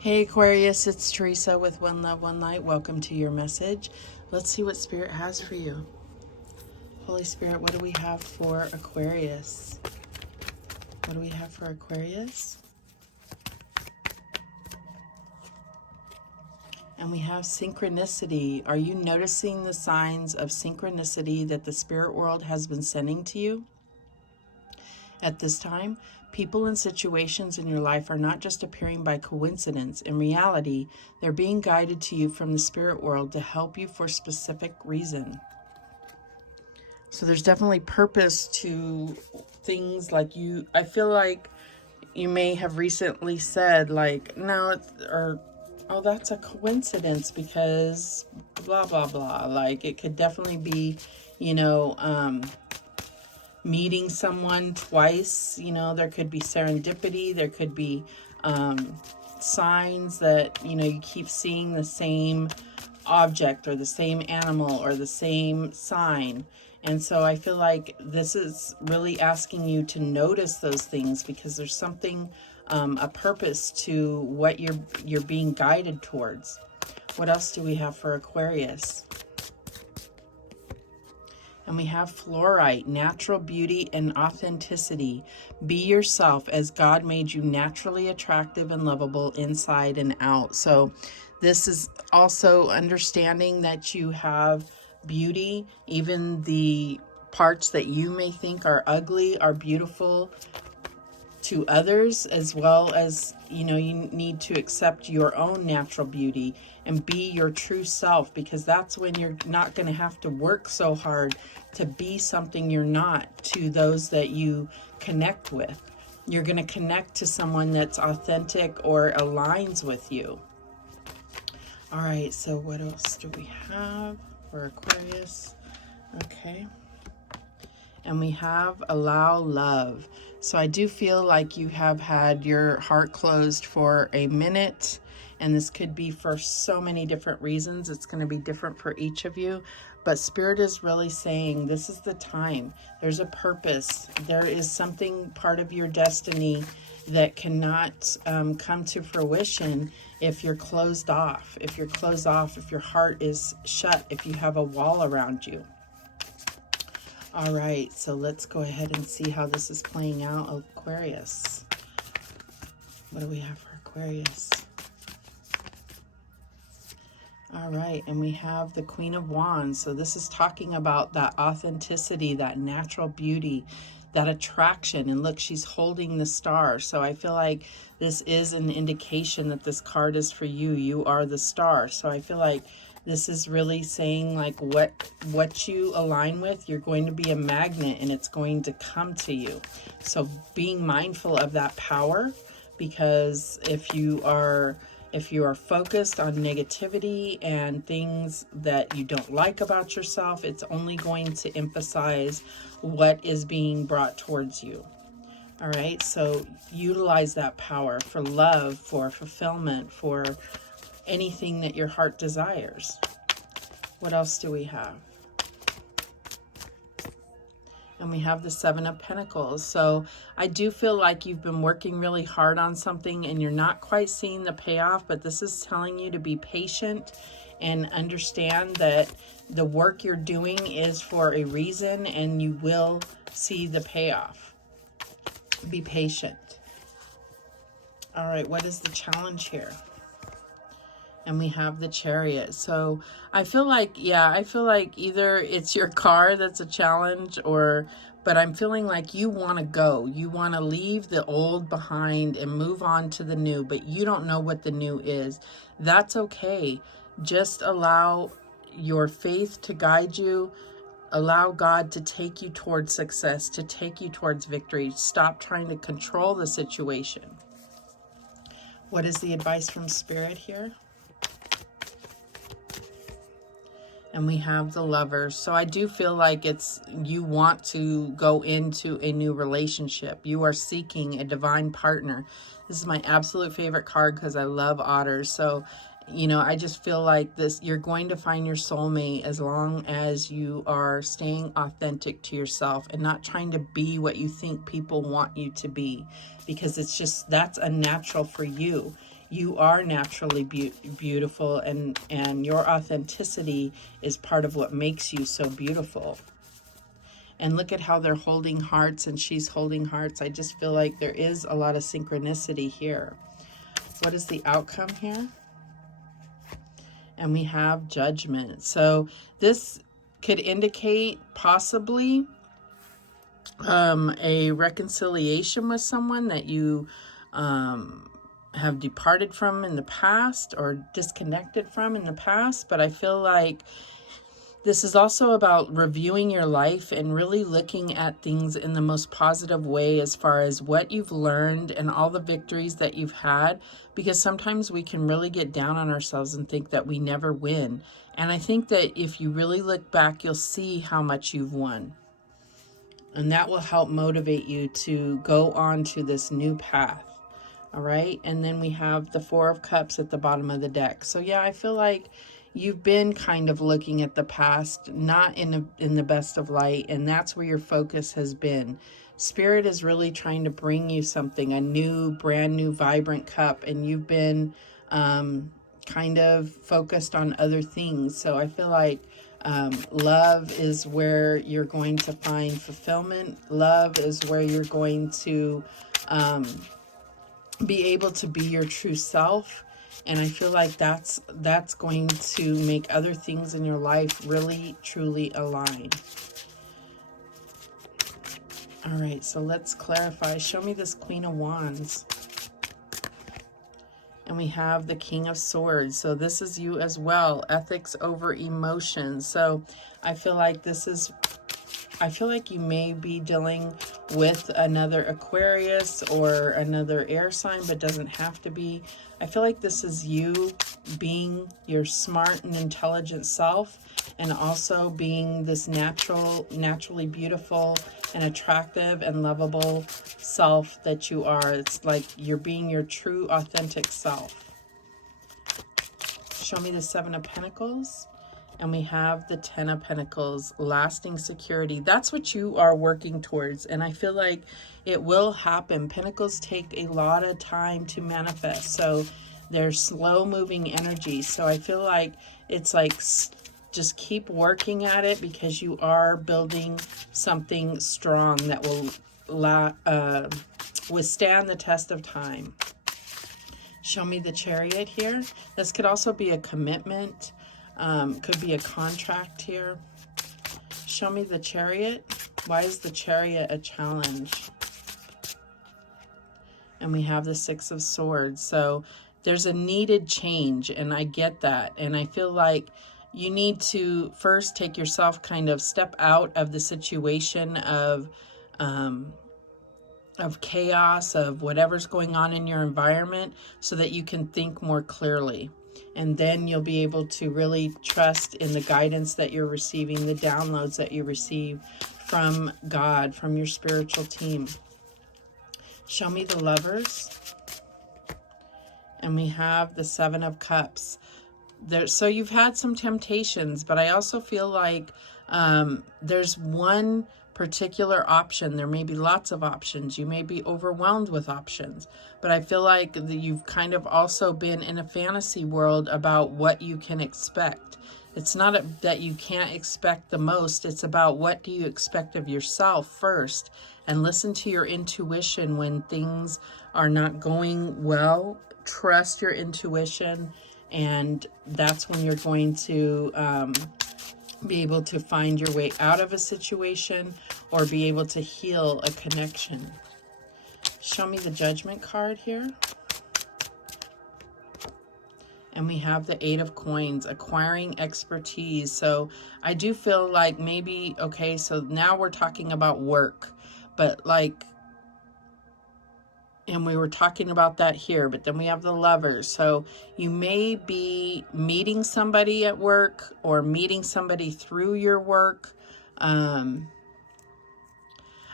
Hey Aquarius, it's Teresa with One Love, One Light. Welcome to your message. Let's see what Spirit has for you. Holy Spirit, what do we have for Aquarius? What do we have for Aquarius? And we have synchronicity. Are you noticing the signs of synchronicity that the spirit world has been sending to you? At this time, people and situations in your life are not just appearing by coincidence. In reality, they're being guided to you from the spirit world to help you for a specific reason. So there's definitely purpose to things like you. I feel like you may have recently said like, no, oh, that's a coincidence because blah, blah, blah. Like it could definitely be, meeting someone twice. There could be serendipity. There could be signs that, you keep seeing the same object or the same animal or the same sign. And so I feel like this is really asking you to notice those things because there's something, a purpose to what you're being guided towards. What else do we have for Aquarius? And we have fluorite, natural beauty and authenticity. Be yourself as God made you naturally attractive and lovable inside and out. So this is also understanding that you have beauty. Even the parts that you may think are ugly are beautiful to others, as well as, you need to accept your own natural beauty and be your true self, because that's when you're not going to have to work so hard to be something you're not to those that you connect with. You're going to connect to someone that's authentic or aligns with you. All right, so what else do we have for Aquarius? Okay. And we have allow love. So I do feel like you have had your heart closed for a minute, and this could be for so many different reasons. It's going to be different for each of you, but Spirit is really saying this is the time. There's a purpose. There is something part of your destiny that cannot come to fruition if you're closed off. If you're closed off, if your heart is shut, if you have a wall around you. All right, so let's go ahead and see how this is playing out, Aquarius. What do we have for Aquarius? All right, and we have the Queen of Wands. So this is talking about that authenticity, that natural beauty, that attraction. And look, she's holding the star. So I feel like this is an indication that this card is for you. You are the star. So I feel like this is really saying like what you align with, you're going to be a magnet and it's going to come to you. So being mindful of that power, because if you are focused on negativity and things that you don't like about yourself, it's only going to emphasize what is being brought towards you. All right, so utilize that power for love, for fulfillment, for anything that your heart desires. What else do we have? And we have the Seven of Pentacles. So I do feel like you've been working really hard on something and you're not quite seeing the payoff, but this is telling you to be patient and understand that the work you're doing is for a reason and you will see the payoff. Be patient. All right, what is the challenge here? And we have the Chariot. So I feel like, either it's your car that's a challenge, but I'm feeling like you want to go. You want to leave the old behind and move on to the new, but you don't know what the new is. That's okay. Just allow your faith to guide you. Allow God to take you towards success, to take you towards victory. Stop trying to control the situation. What is the advice from Spirit here? And we have the Lovers. So I do feel like you want to go into a new relationship. You are seeking a divine partner. This is my absolute favorite card because I love otters. So, I just feel like you're going to find your soulmate as long as you are staying authentic to yourself and not trying to be what you think people want you to be, because that's unnatural for you. You are naturally beautiful, and your authenticity is part of what makes you so beautiful. And look at how they're holding hearts and she's holding hearts. I just feel like there is a lot of synchronicity here. What is the outcome here? And we have Judgment. So this could indicate possibly a reconciliation with someone that you have departed from in the past or disconnected from in the past. But I feel like this is also about reviewing your life and really looking at things in the most positive way as far as what you've learned and all the victories that you've had, because sometimes we can really get down on ourselves and think that we never win. And I think that if you really look back, you'll see how much you've won. And that will help motivate you to go on to this new path. All right. And then we have the Four of Cups at the bottom of the deck. So yeah, I feel like you've been kind of looking at the past, not in the best of light, and that's where your focus has been. Spirit is really trying to bring you something, a new, brand new, vibrant cup, and you've been kind of focused on other things. So I feel like love is where you're going to find fulfillment. Love is where you're going to be able to be your true self. And I feel like that's going to make other things in your life really, truly align. All right, so let's clarify. Show me this Queen of Wands. And we have the King of Swords. So this is you as well. Ethics over emotions. So I feel like you may be dealing with another Aquarius or another air sign, but doesn't have to be. I feel like this is you being your smart and intelligent self, and also being this naturally beautiful and attractive and lovable self that you are. It's like you're being your true, authentic self. Show me the Seven of Pentacles. And we have the Ten of Pentacles, lasting security. That's what you are working towards. And I feel like it will happen. Pentacles take a lot of time to manifest. So they're slow moving energy. So I feel like it's like just keep working at it, because you are building something strong that will withstand the test of time. Show me the Chariot here. This could also be a commitment. Could be a contract here. Show me the Chariot. Why is the Chariot a challenge? And we have the Six of Swords. So there's a needed change, and I get that. And I feel like you need to first take yourself, kind of step out of the situation of chaos, of whatever's going on in your environment, so that you can think more clearly. And then you'll be able to really trust in the guidance that you're receiving, the downloads that you receive from God, from your spiritual team. Show me the Lovers. And we have the Seven of Cups. So you've had some temptations, but I also feel like there's one particular option. There may be lots of options. You may be overwhelmed with options, but I feel like you've kind of also been in a fantasy world about what you can expect. It's not that you can't expect the most. It's about what do you expect of yourself first, and listen to your intuition when things are not going well. Trust your intuition, and that's when you're going to be able to find your way out of a situation, or be able to heal a connection. Show me the Judgment card here. And we have the Eight of Coins, acquiring expertise. So I do feel like maybe, okay, so now we're talking about work, but like, and we were talking about that here, but then we have the Lovers. So you may be meeting somebody at work, or meeting somebody through your work. I'm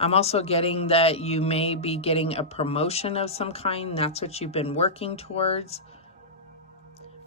also getting that you may be getting a promotion of some kind. That's what you've been working towards.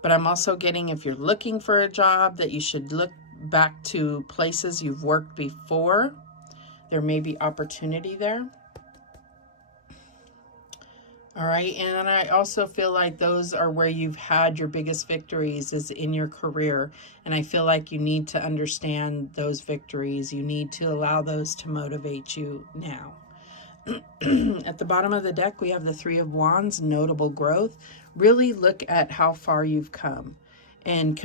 But I'm also getting, if you're looking for a job, that you should look back to places you've worked before. There may be opportunity there. All right. And I also feel like those are where you've had your biggest victories, is in your career. And I feel like you need to understand those victories. You need to allow those to motivate you now. At the bottom of the deck, we have the Three of Wands, notable growth. Really look at how far you've come, and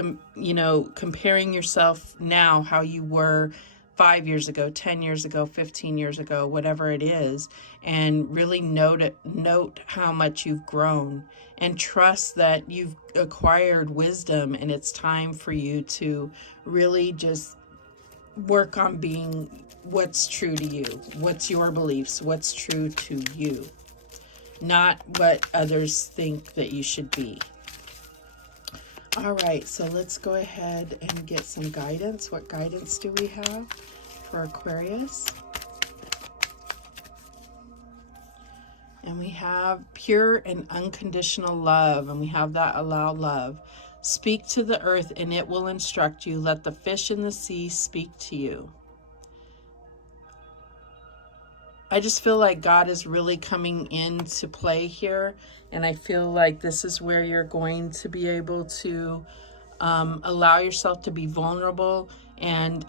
comparing yourself now, how you were 5 years ago, 10 years ago, 15 years ago, whatever it is, and really note how much you've grown, and trust that you've acquired wisdom, and it's time for you to really just work on being what's true to you, what's your beliefs, what's true to you, not what others think that you should be. All right, so let's go ahead and get some guidance. What guidance do we have for Aquarius? And we have pure and unconditional love, and we have that allow love. Speak to the earth and it will instruct you. Let the fish in the sea speak to you. I just feel like God is really coming into play here. And I feel like this is where you're going to be able to allow yourself to be vulnerable and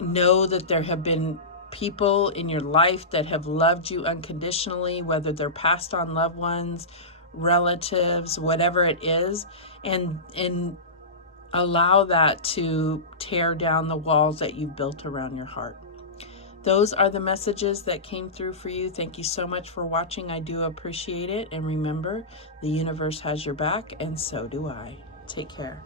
know that there have been people in your life that have loved you unconditionally, whether they're passed on loved ones, relatives, whatever it is, and allow that to tear down the walls that you've built around your heart. Those are the messages that came through for you. Thank you so much for watching. I do appreciate it. And remember, the universe has your back, and so do I. Take care.